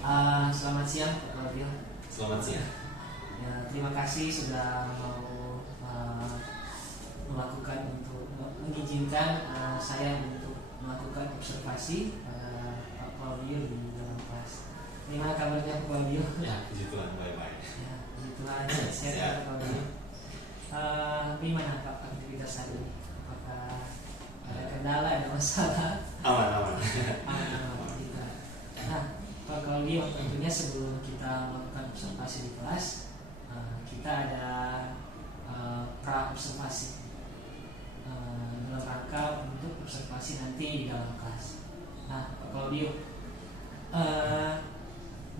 Selamat siang Pak Claudio. Selamat siang. Ya, terima kasih sudah mau mengizinkan saya untuk melakukan observasi Pak Claudio di dalam kelas. Gimana kabarnya Pak Claudio? Ya, puji Tuhan, baik-baik. Ya, puji Tuhan, sehat Pak Claudio. Gimana Pak aktivitas hari ini? Apakah ada kendala, ada masalah? Aman. Aman. Nah, Pak Claudio, tentunya sebelum kita melakukan observasi di kelas, kita ada pra observasi dalam rangka untuk observasi nanti di dalam kelas. Nah, Pak Claudio,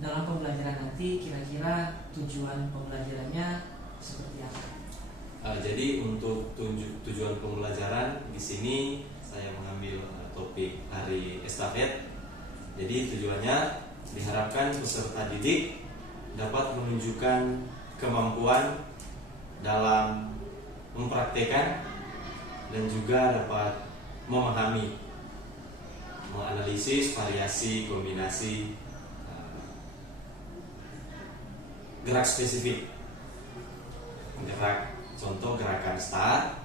dalam pembelajaran nanti kira-kira tujuan pembelajarannya seperti apa? Jadi untuk tujuan pembelajaran di sini saya mengambil topik hari estafet. Jadi tujuannya diharapkan peserta didik dapat menunjukkan kemampuan dalam mempraktekkan dan juga dapat memahami, menganalisis variasi kombinasi gerak spesifik, contoh gerakan start,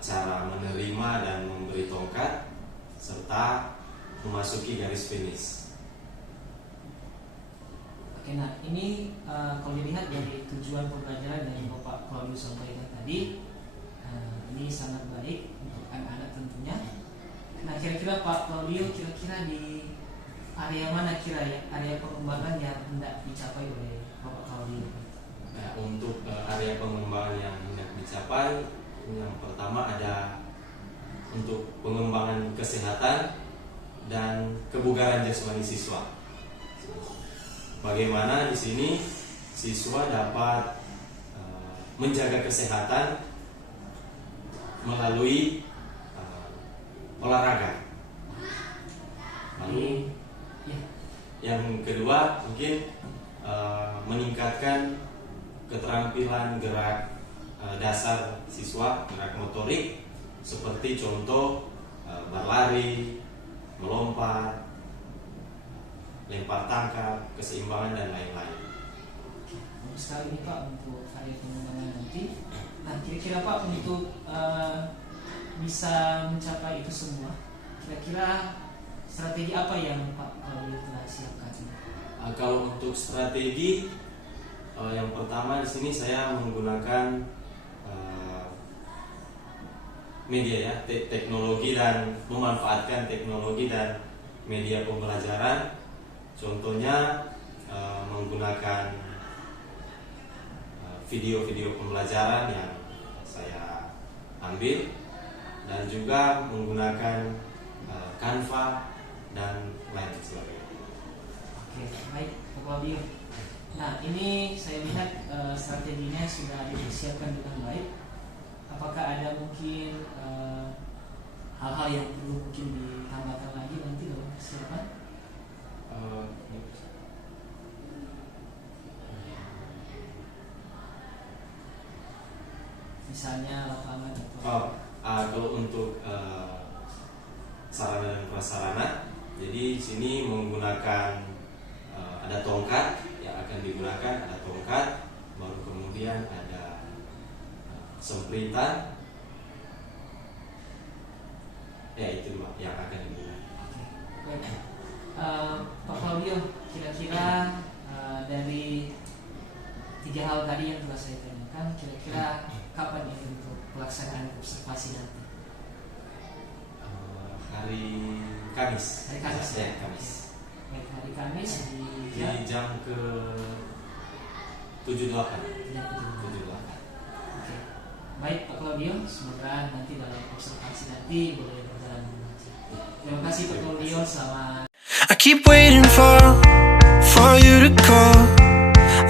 cara menerima dan memberi tongkat, serta memasuki garis finish. Oke, nah ini kalau dilihat dari tujuan pembelajaran yang Bapak Claudio sampaikan tadi, ini sangat baik untuk anak-anak tentunya. Nah, kira-kira Pak Claudio kira-kira di area mana area pengembangan yang hendak dicapai oleh Bapak Claudio? Nah, untuk area pengembangan yang hendak dicapai, yang pertama ada untuk pengembangan kesehatan dan kebugaran jasmani siswa. Bagaimana di sini siswa dapat menjaga kesehatan melalui olahraga. Lalu yang kedua mungkin meningkatkan keterampilan gerak dasar siswa, gerak motorik seperti contoh berlari, melompat, lempar tangkap, keseimbangan dan lain-lain. Bagus sekali nih Pak untuk area pengembangan nanti. Nah, kira-kira Pak untuk bisa mencapai itu semua, kira-kira strategi apa yang Pak Claudio telah siapkan? Kalau untuk strategi, yang pertama di sini saya menggunakan media ya, teknologi dan memanfaatkan teknologi dan media pembelajaran. Contohnya menggunakan video-video pembelajaran yang saya ambil dan juga menggunakan Canva dan lain sebagainya. Oke, baik Pak Claudio. Nah, ini saya lihat strateginya sudah disiapkan dengan baik. Apakah ada mungkin hal-hal yang perlu mungkin ditambahkan lagi nanti dalam persiapan? Misalnya lapangan atau kalau untuk sarana dan prasarana, jadi di sini menggunakan ada tongkat yang akan digunakan, ada tongkat, baru kemudian ada sempritan, ya itu yang akan digunakan. Baik. Pak Claudio, kira-kira dari 3 hal tadi yang telah saya tanyakan, kira-kira kapan ini untuk pelaksanaan observasi nanti? Hari Kamis. Hari Kamis ya, Kamis. Baik, hari Kamis di jam ke 78. Oke. Baik Pak Claudio, semoga nanti dalam observasi nanti boleh berjalan dengan lancar. Terima kasih Pak Claudio, selamat. I keep waiting for you to call.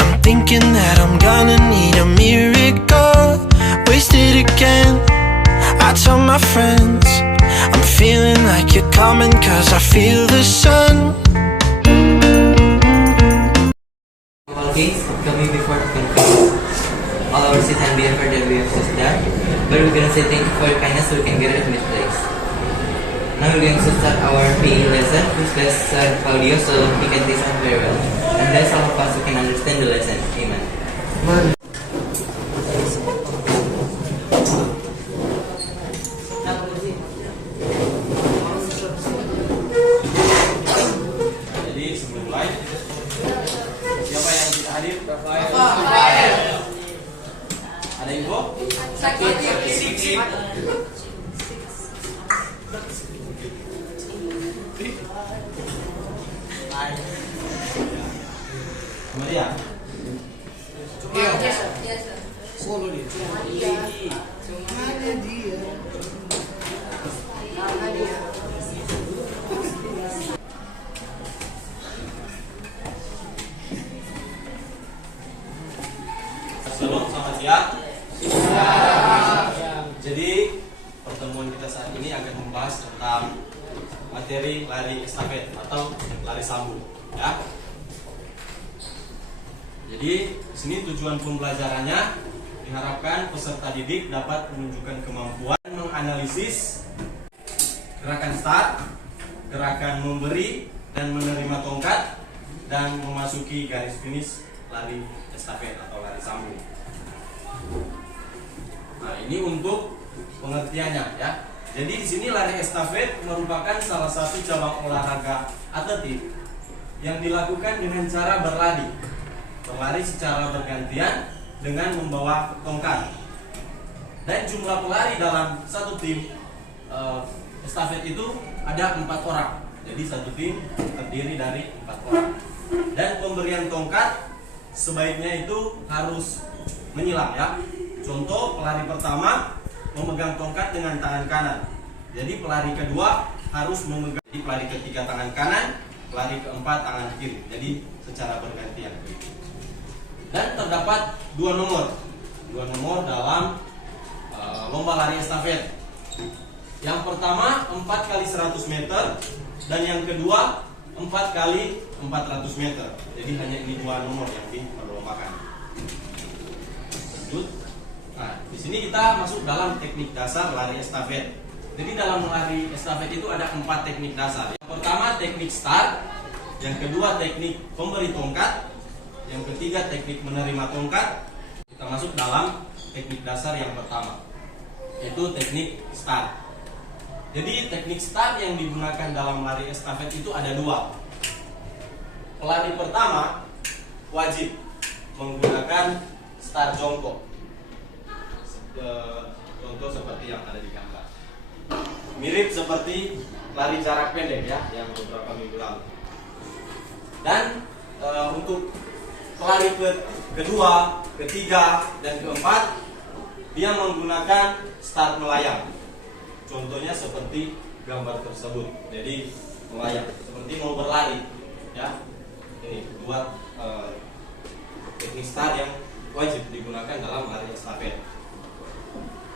I'm thinking that I'm gonna need a miracle. Wasted again, I tell my friends I'm feeling like you're coming, cause I feel the sun. Okay, coming before the conference, all our sins and be effort that we have just done, but we're gonna say thank you for your kindness so we can get rid of mistakes. Now we're going to start our PE lesson. Please let's start audio so he can listen very well. And let's all of us who can understand the lesson. Amen. Jadi sebelum mulai, siapa yang tidak hadir? Ada info? Sakit. Maria. Shalom, selamat siang. Jadi pertemuan kita saat ini akan membahas tentang materi lari estafet atau lari sambung, ya. Jadi di sini tujuan pembelajarannya diharapkan peserta didik dapat menunjukkan kemampuan menganalisis gerakan start, gerakan memberi dan menerima tongkat, dan memasuki garis finish lari estafet atau lari sambung. Nah, ini untuk pengertiannya, ya. Jadi di sini lari estafet merupakan salah satu cabang olahraga atletik yang dilakukan dengan cara berlari secara bergantian dengan membawa tongkat. Dan jumlah pelari dalam satu tim estafet itu ada 4 orang. Jadi satu tim terdiri dari 4 orang. Dan pemberian tongkat sebaiknya itu harus menyilang, ya. Contoh, pelari pertama memegang tongkat dengan tangan kanan. Jadi pelari kedua harus memegang, jadi pelari ketiga tangan kanan, pelari keempat tangan kiri. Jadi secara bergantian. Dan terdapat 2 nomor dalam lomba lari estafet. Yang pertama 4 kali 100 meter dan yang kedua 4 kali 400 meter. Jadi hanya ini 2 nomor yang diperlombakan. Lanjut. Nah, di sini kita masuk dalam teknik dasar lari estafet. Jadi dalam lari estafet itu ada 4 teknik dasar. Yang pertama teknik start, yang kedua teknik pemberi tongkat, yang ketiga teknik menerima tongkat. Kita masuk dalam teknik dasar yang pertama, yaitu teknik start. Jadi teknik start yang digunakan dalam lari estafet itu ada 2. Pelari pertama wajib menggunakan start jongkok. Contoh seperti yang ada di gambar. Mirip seperti lari jarak pendek, ya, yang beberapa minggu lalu. Dan untuk pelari kedua, ketiga, dan keempat, dia menggunakan start melayang. Contohnya seperti gambar tersebut. Jadi melayang, seperti mau berlari, ya. Ini 2 teknik start yang wajib digunakan dalam lari estafet.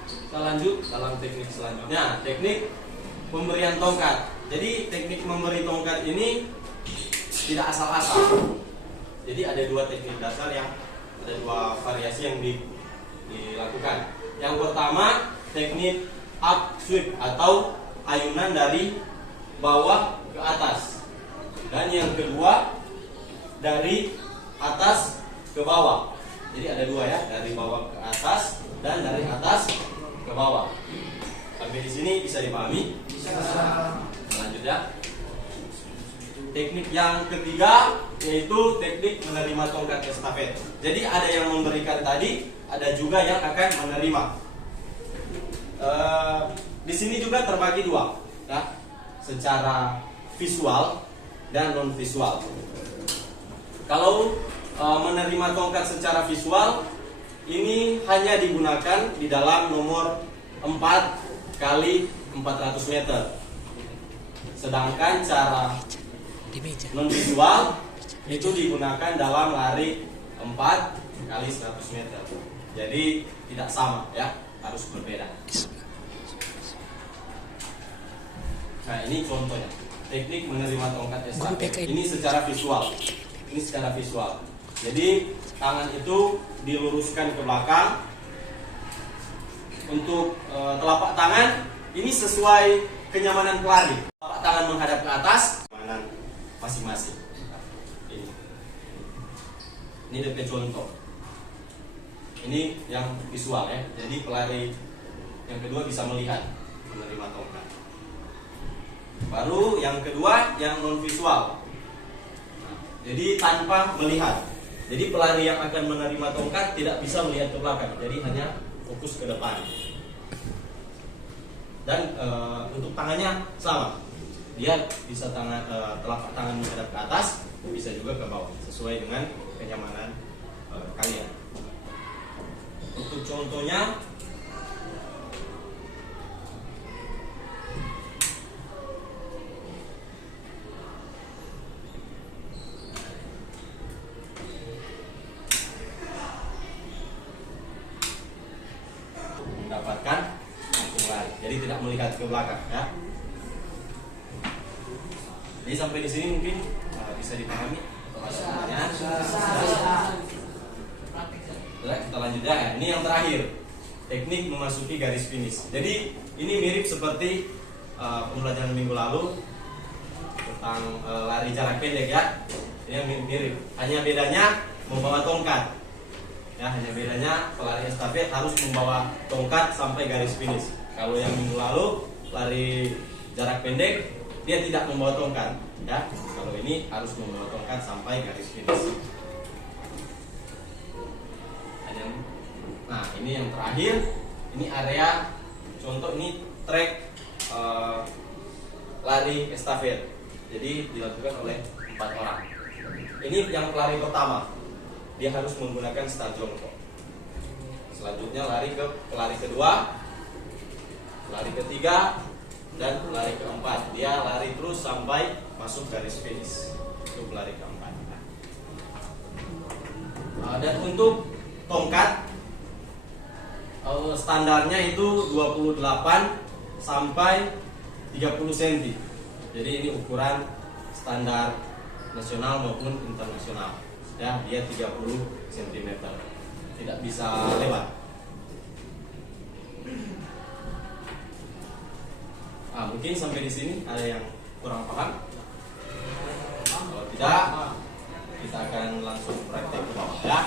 Kita lanjut dalam teknik selanjutnya, teknik pemberian tongkat. Jadi teknik memberi tongkat ini tidak asal-asal. Jadi ada 2 teknik dasar ada 2 variasi yang dilakukan. Yang pertama teknik up sweep atau ayunan dari bawah ke atas. Dan yang kedua dari atas ke bawah. Jadi ada 2, ya, dari bawah ke atas dan dari atas ke bawah. Sampai di sini bisa dipahami? Bisa. Lanjut, ya. Teknik yang ketiga yaitu teknik menerima tongkat estafet. Jadi ada yang memberikan tadi, ada juga yang akan menerima. Di sini juga terbagi 2, ya, secara visual dan non visual. Kalau menerima tongkat secara visual ini hanya digunakan di dalam nomor 4 kali 400 meter. Sedangkan cara non visual itu digunakan dalam lari 4 kali 100 meter. Jadi tidak sama, ya, harus berbeda. Nah, ini contohnya teknik menerima tongkat estafet. Ini secara visual. Ini secara visual. Jadi tangan itu diluruskan ke belakang. Untuk telapak tangan ini sesuai kenyamanan pelari. Telapak tangan menghadap ke atas, kenyamanan masing-masing. Ini DP contoh. Ini yang visual ya. Jadi pelari yang kedua bisa melihat, menerima tongkat. Baru yang kedua yang non visual. Jadi tanpa melihat. Jadi pelari yang akan menerima tongkat tidak bisa melihat ke belakang. Jadi hanya fokus ke depan. Dan untuk tangannya sama. Dia bisa telapak tangan menghadap ke atas, bisa juga ke bawah, sesuai dengan kenyamanan kalian. Untuk contohnya, mendapatkan langsung lari. Jadi tidak melihat ke belakang ya. Jadi sampai di sini mungkin bisa dipahami. Kita lanjut ya. Ini yang terakhir, teknik memasuki garis finish. Jadi ini mirip seperti pembelajaran minggu lalu tentang lari jarak pendek ya. Ini yang mirip. Hanya bedanya membawa tongkat. Ya, hanya bedanya pelari estafet harus membawa tongkat sampai garis finish. Kalau yang minggu lalu lari jarak pendek dia tidak membawa tongkat. Ya, kalau ini harus membawa tongkat sampai garis finish. Nah, ini yang terakhir, ini area contoh, ini track lari estafet. Jadi dilakukan oleh 4 orang. Ini yang pelari pertama, dia harus menggunakan start jongkok. Selanjutnya lari ke pelari kedua, pelari ketiga, dan pelari keempat. Dia lari terus sampai masuk garis finish. Itu pelari keempat. Dan untuk tongkat, standarnya itu 28 sampai 30 cm. Jadi ini ukuran standar nasional maupun internasional. Ya, dia 30 cm. Tidak bisa lewat. Mungkin sampai di sini ada yang kurang paham. Kalau tidak, kita akan langsung praktek ke bawah ya.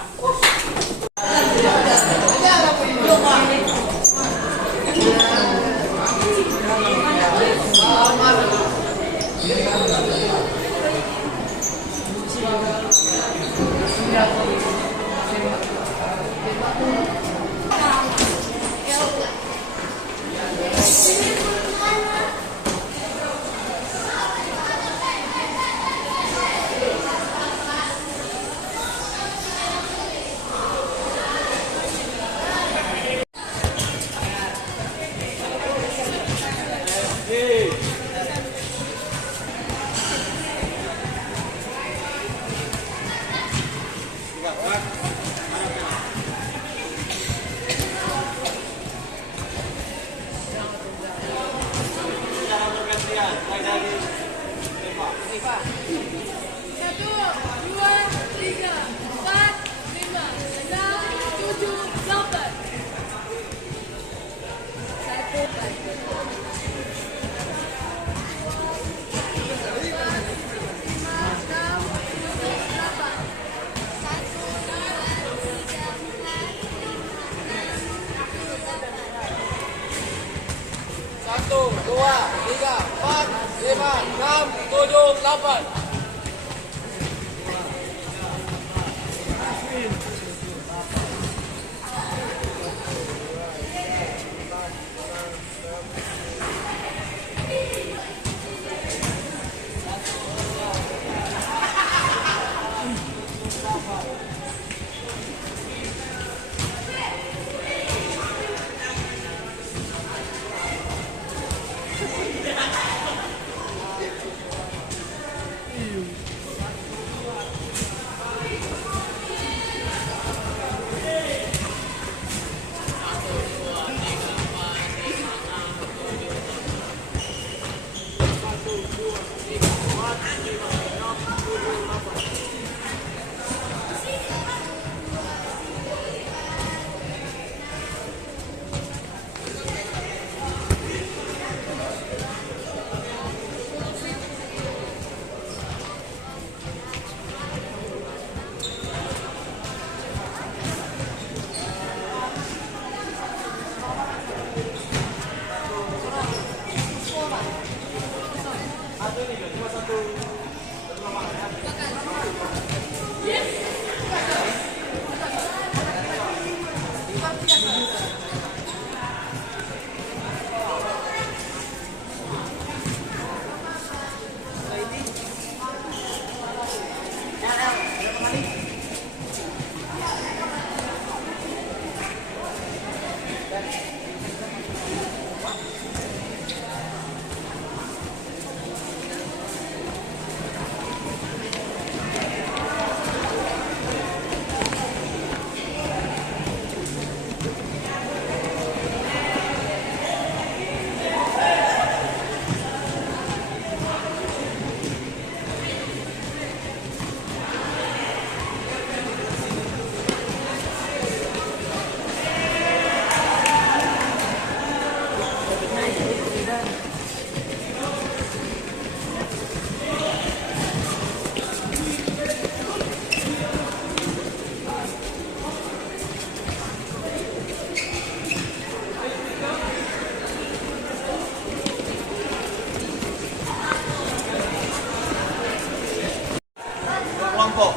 kelompok.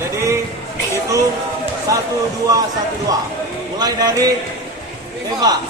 Jadi hitung 1, 2, 1, 2. Mulai dari Eva. 2.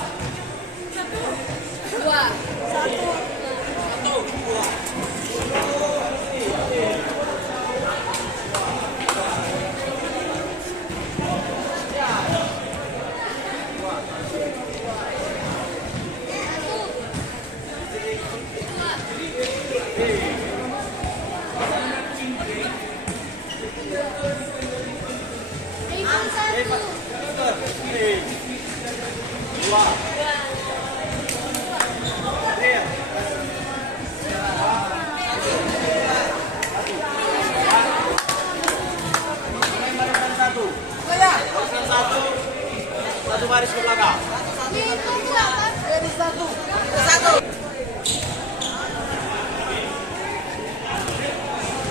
Satu baris ke belakang.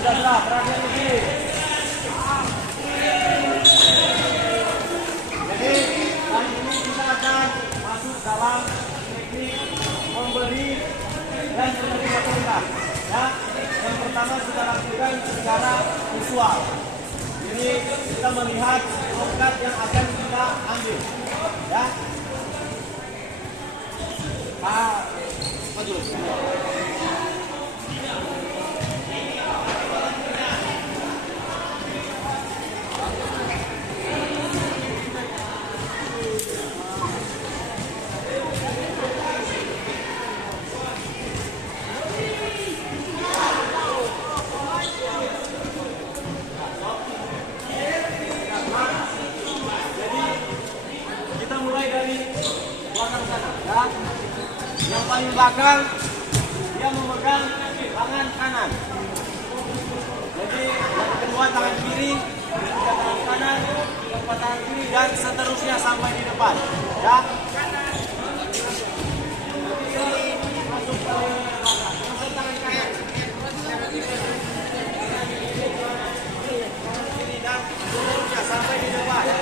Sudah, perhatian di sini. Jadi, hari ini kita akan masuk dalam teknik memberi dan menerima tongkat. Ya, yang pertama kita lakukan secara visual. Jadi kita melihat tongkat yang akan kita ambil. Ya. Maju. Kita mulai dari belakang sana, ya. Yang paling belakang dia memegang tangan kanan. Jadi yang kedua tangan kiri, ketiga tangan kanan, keempat tangan kiri dan seterusnya sampai di depan, ya. Masuk ke belakang. Masuk tangan kanan. Tangan kiri dan seterusnya sampai di depan. Ya.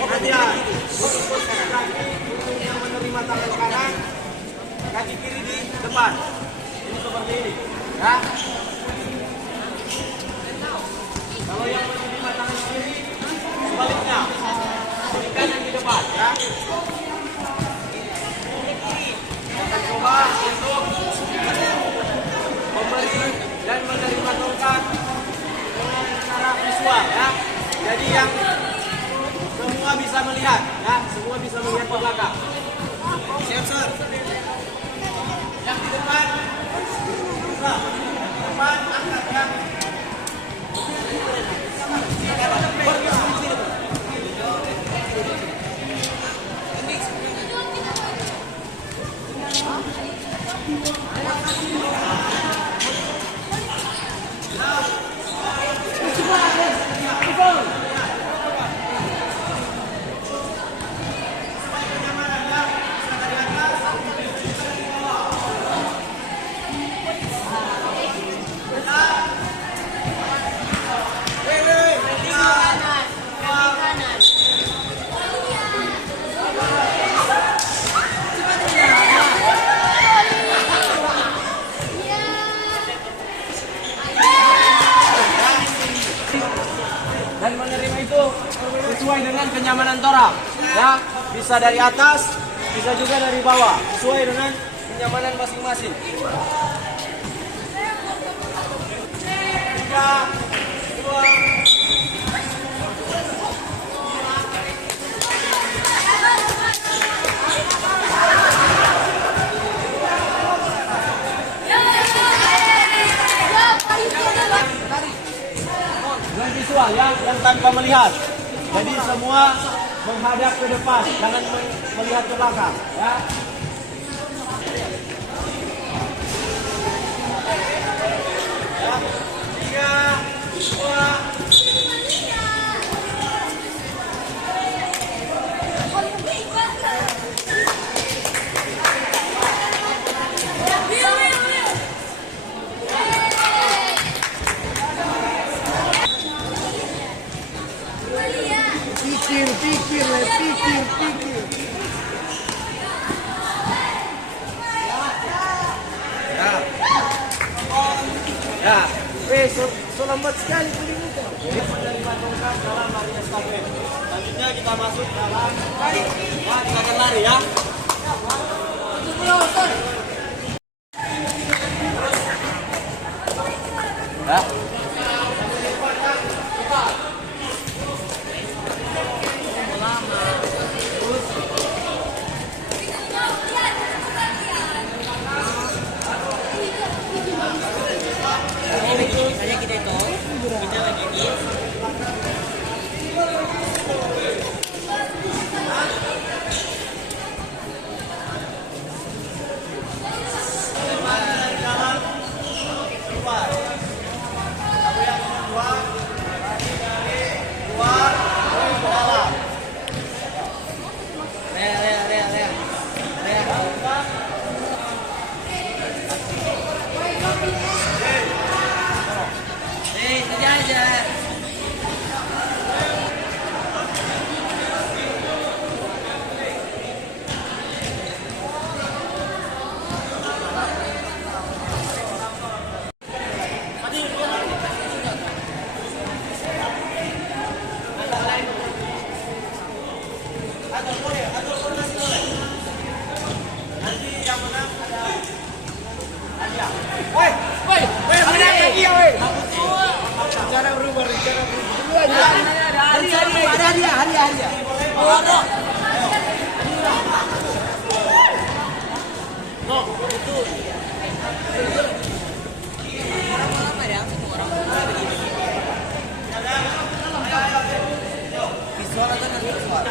Perhatian, kaki yang menerima tangan kanan, kaki kiri di depan. Ini seperti ini, ya. Kalau yang menerima tangan kiri, sebaliknya, kaki kanan di depan, ya. Kita coba untuk memberi dan menerima tongkat dengan cara visual, ya. Jadi yang semua bisa melihat, ya, semua bisa melihat ke belakang. Siap, Sir. Yang di depan, depan angkat, ya. Dan menerima itu sesuai dengan kenyamanan torang, ya. Bisa dari atas, bisa juga dari bawah, sesuai dengan kenyamanan masing-masing. 3, 2, dengan visual, ya, yang tanpa melihat. Jadi semua menghadap ke depan, jangan melihat ke belakang, ya. Ya. 3, 2, pikir. Ya, so lambat sekali puding itu. Jadi menerima tongkat dalam lari estafet. Selanjutnya kita masuk dalam lari. Nah, kita akan lari ya. Ya. Misalnya kita lagi tadi aja. Visual atau non visual?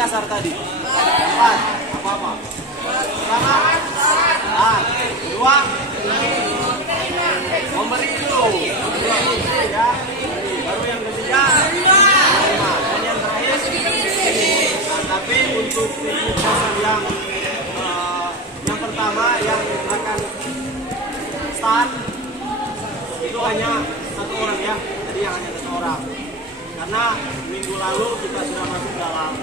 dasar tadi? Empat. Apa-apa? Pertama, kedua, memberi dulu. Ya. Baru yang ketiga, menerima. Dan yang terakhir, nah, tapi untuk teknik dasar yang pertama yang akan start itu hanya satu orang ya. Jadi yang hanya satu orang. Karena minggu lalu kita sudah masuk dalam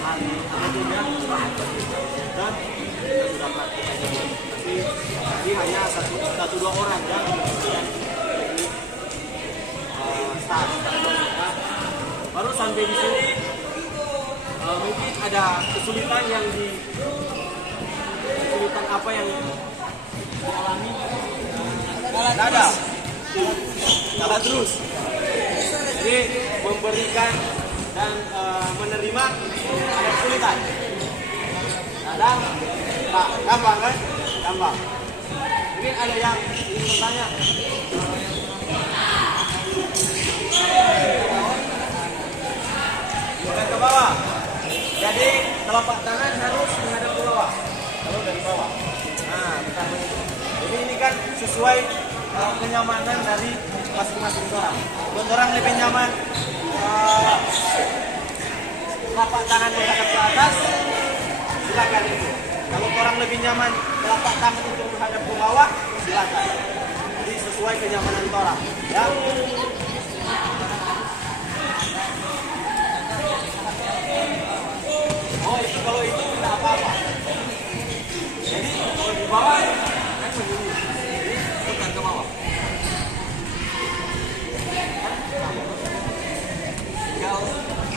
hari itu ya, dan kita sudah praktik aja. Tapi ini hanya satu dua orang ya. Start. Nah, baru sampai di sini mungkin ada kesulitan kesulitan apa yang dialami? Tidak ada. Kalah terus. Jadi memberikan dan menerima ada kesulitan. Ada, Pak, gampang kan? Gampang. Mungkin ada yang ingin bertanya. Bukan ke bawah. Jadi telapak tangan harus menghadap ke bawah. Kalau dari bawah. Nah, kita jadi ini kan sesuai kenyamanan dari masing-masing orang. Buat orang lebih nyaman telapak tangan menghadap ke atas, silakan itu. Kalau orang lebih nyaman telapak tangan untuk menghadap ke bawah, silakan. Jadi sesuai kenyamanan orang. Ya. Oh itu kalau itu tidak apa-apa. Jadi kalau di bawah kan begini, bukan ke bawah.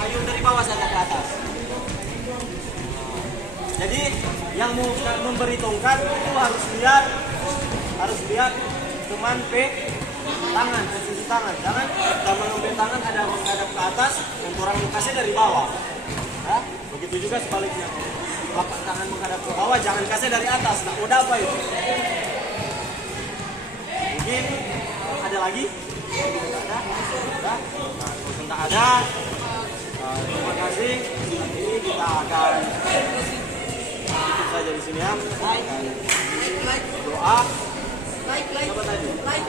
Ayo dari bawah saja ke atas. Jadi yang memberi tongkat itu harus lihat teman tangan, posisi tangan. Jangan kita mengambil tangan ada menghadap ke atas dan orang kasih dari bawah. Ya, begitu juga sebaliknya. Telapak tangan menghadap ke bawah, jangan kasih dari atas. Nah, udah apa itu? Mungkin ada lagi? Ada? Nah, tidak ada. Terima kasih. Ini kita akan tutup saja di sini ya. Doa. Like.